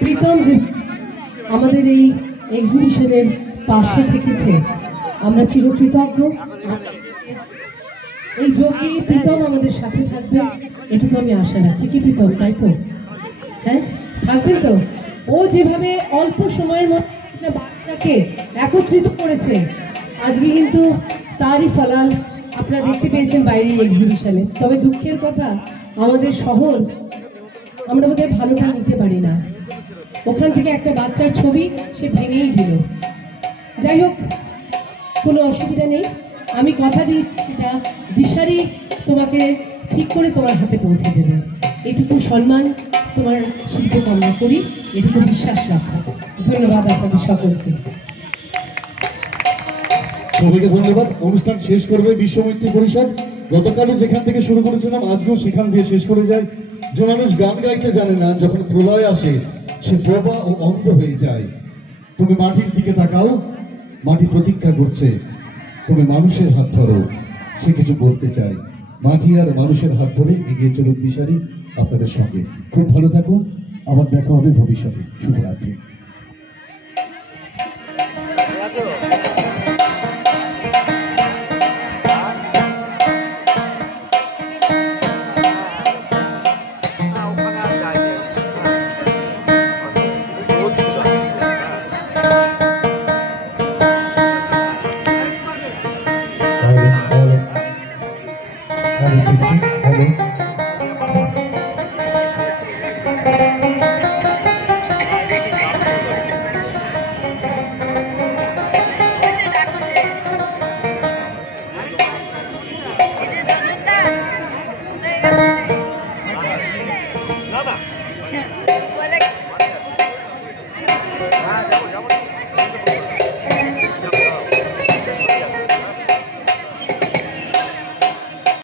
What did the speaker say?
প্রীতম যে আমাদের এই এক্সিবিশনের পাশে থেকেছে, আমরা চিরকৃতজ্ঞ। এই যোগী প্রীতম আমাদের সাথে থাকবে, এটুকু আমি আশা রাখছি। কি প্রীতম, তাই তো? হ্যাঁ, থাকবে তো? ও যেভাবে অল্প সময়ের মধ্যে বাচ্চাকে একত্রিত করেছে, আজকে কিন্তু তারই ফলাল আপনারা দেখতে পেয়েছেন বাইরের এক্সিবিশনে। তবে দুঃখের কথা, আমাদের শহর আমরা বোধহয় ভালোটা নিতে পারি না। ওখান থেকে একটা বাচ্চার ছবি সে ভেঙেই দিল। যাই হোক, কোনো অসুবিধা নেই, আমি কথা দিচ্ছি সেটা দিশারি তোমাকে ঠিক করে তোমার হাতে পৌঁছে দেবে। এটুকু সম্মান তোমার শিল্পে কামনা করি, এটুকু বিশ্বাস রাখো। ধন্যবাদ আপনাদের সকলকে। সবাইকে ধন্যবাদ। অনুষ্ঠান শেষ করবে বিশ্বমৈত্রী পরিষদ। গতকালও যেখান থেকে শুরু করেছিলাম, আজকেও সেখান দিয়ে শেষ করে যায়। যে মানুষ গান গাইতে জানে না, যখন প্রলয় আসে সে বোবা ও অন্ধ হয়ে যায়। তুমি মাটির দিকে তাকাও, মাটি প্রতীক্ষা করছে, তুমি মানুষের হাত ধরো, সে কিছু বলতে চায়। মাটি আর মানুষের হাত ধরে এগিয়ে চলুন দিশারি আপনাদের সঙ্গে। খুব ভালো থাকুন, আবার দেখা হবে ভবিষ্যতে। শুভরাত্রি। Boleh.